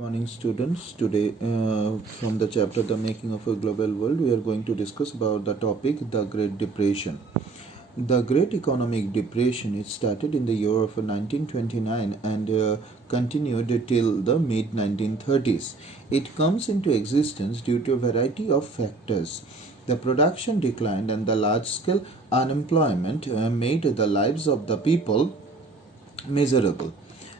Morning students. Today from the chapter The Making of a Global World, we are going to discuss about the topic the Great Depression. The Great Economic Depression it started in the year of 1929 and continued till the mid 1930s. It comes into existence due to a variety of factors. The production declined and the large scale unemployment made the lives of the people miserable.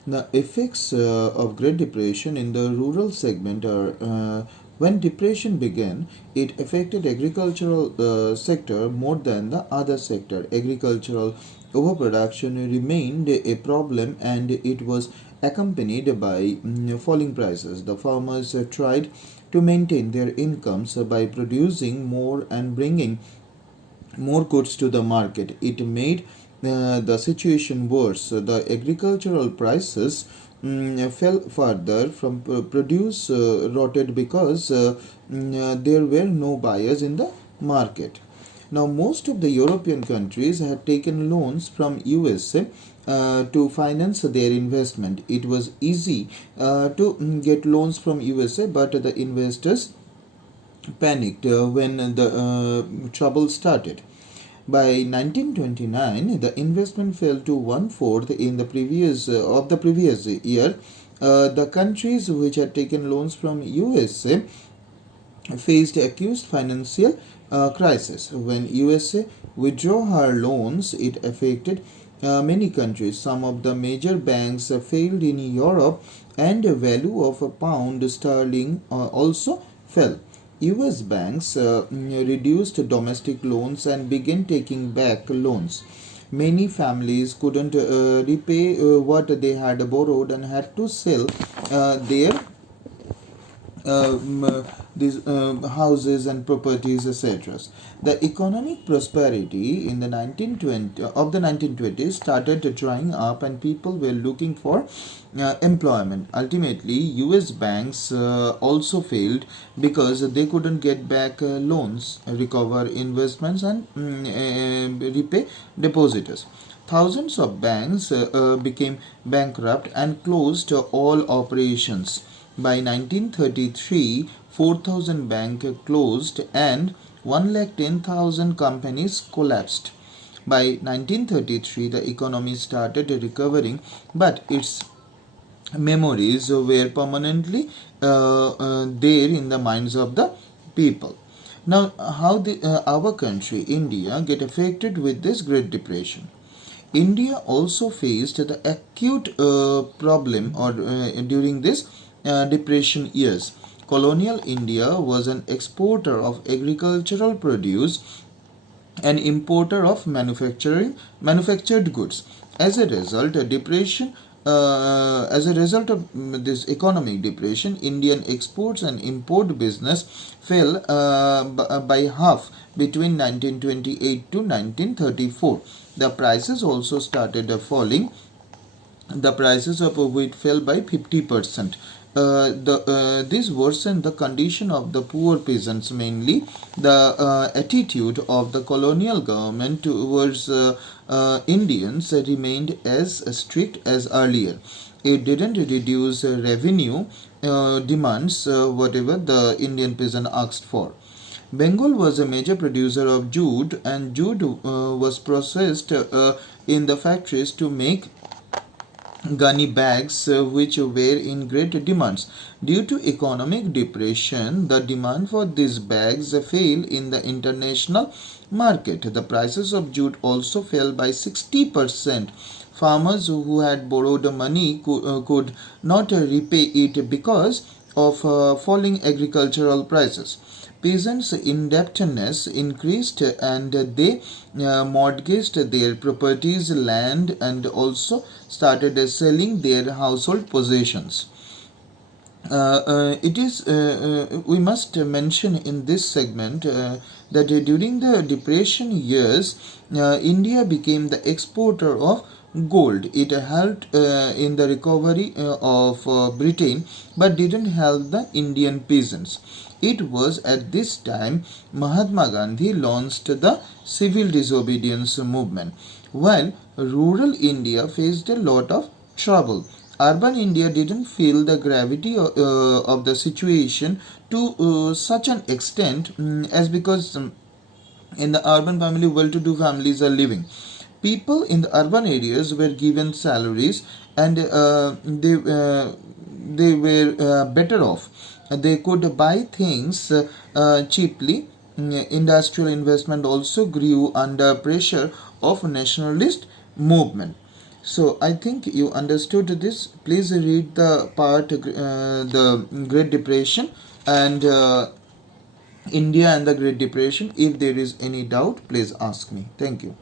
The effects of Great Depression in the rural segment are when depression began, it affected agricultural sector more than the other sector. Agricultural overproduction remained a problem and it was accompanied by falling prices. The farmers tried to maintain their incomes by producing more and bringing more goods to the market. It made the situation worse. The agricultural prices fell further from produce rotted because there were no buyers in the market. Now, most of the European countries had taken loans from USA to finance their investment. It was easy to get loans from USA, but the investors panicked when the trouble started. By 1929, the investment fell to one-fourth in the previous year. The countries which had taken loans from USA faced acute financial crisis. When USA withdrew her loans, it affected many countries. Some of the major banks failed in Europe, and the value of a pound sterling also fell. US banks reduced domestic loans and began taking back loans. Many families couldn't repay what they had borrowed and had to sell their these houses and properties, etc. The economic prosperity in the 1920s started drying up, and people were looking for employment. Ultimately, U.S. banks also failed because they couldn't get back loans, recover investments, and repay depositors. Thousands of banks became bankrupt and closed all operations. By 1933, 4,000 banks closed and 110,000 companies collapsed. By 1933, the economy started recovering, but its memories were permanently there in the minds of the people. Now, how our country, India, get affected with this Great Depression? India also faced the acute problem or during this depression years. Colonial India was an exporter of agricultural produce and importer of manufactured goods. As a result, of this economic depression, Indian exports and import business fell by half between 1928 to 1934. The prices also started falling. The prices of wheat fell by 50%. This worsened the condition of the poor peasants. Mainly, the attitude of the colonial government towards Indians remained as strict as earlier. It didn't reduce revenue demands, whatever the Indian peasant asked for. Bengal was a major producer of jute, and jute was processed in the factories to make gunny bags, which were in great demands. Due to economic depression, the demand for these bags fell in the international market. The prices of jute also fell by 60%. Farmers who had borrowed money could not repay it because of falling agricultural prices. Peasants' indebtedness increased and they mortgaged their properties, land, and also started selling their household possessions. We must mention in this segment that during the depression years, India became the exporter of gold. It helped in the recovery of Britain, but didn't help the Indian peasants. It was at this time Mahatma Gandhi launched the civil disobedience movement. While rural India faced a lot of trouble, urban India didn't feel the gravity of the situation to such an extent, as because in the urban family, well-to-do families are living. People in the urban areas were given salaries, and they were better off. They could buy things cheaply. Industrial investment also grew under pressure of nationalist movement. So I think you understood this. Please read the part, the Great Depression and India and the Great Depression. If there is any doubt, please ask me. Thank you.